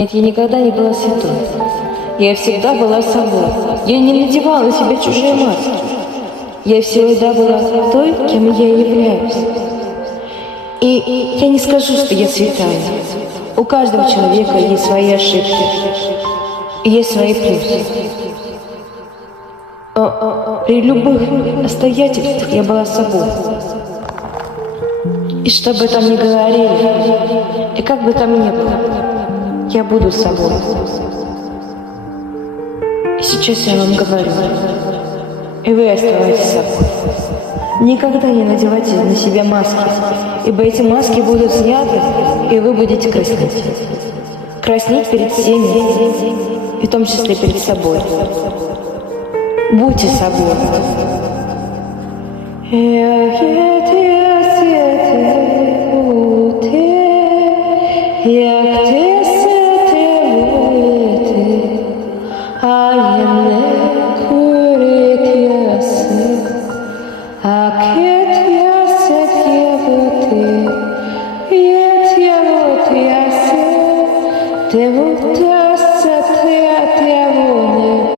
Нет, я никогда не была святой. Я всегда была собой. Я не надевала себе чужие маски. Я всегда была той, кем я являюсь. И я не скажу, что я святая. У каждого человека есть свои ошибки. И есть свои плюсы. Но при любых обстоятельствах я была собой. И что бы там ни говорили, и как бы там ни было, я буду собой. И сейчас я вам говорю, и вы оставайтесь собой. Никогда не надевайте на себя маски, ибо эти маски будут сняты, и вы будете краснеть. Краснеть перед всеми, и в том числе перед собой. Будьте собой. Te